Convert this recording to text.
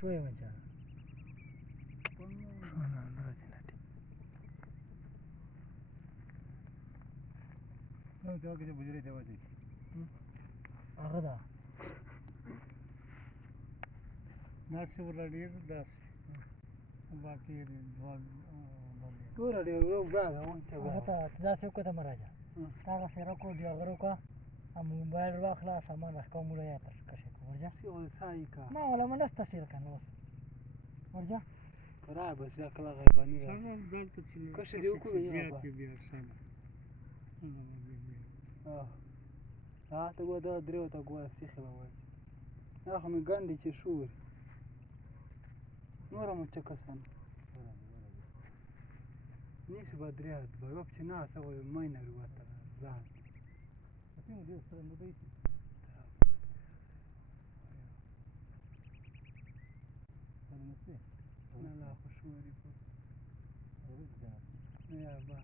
شويه مچا نو دا کې بجری دی وځي هغه دا نارسي ورډیر داس باقي دوه ټول ډېر ورو غاغه وانت هغه ته دا څه کوته مراجع هغه سره کو دی هغه کو ام موبایل واخلا سامان راکوم ولا یا تر کښه ورجا سی او سای کا ما ولا منست تسیر کنه ورجا را بس یا کله غیبانی څنګه دلته چې کښه دی کو زیات بیا سره ته ګو دا درو ته ګو سیخه وای اخ می ګاندې چې شور نور مو چکسن نیس بدریات به چې نه سوي ماینر وته ځان څنګه دې سره نو دی نه لا خوشوري په نه یا با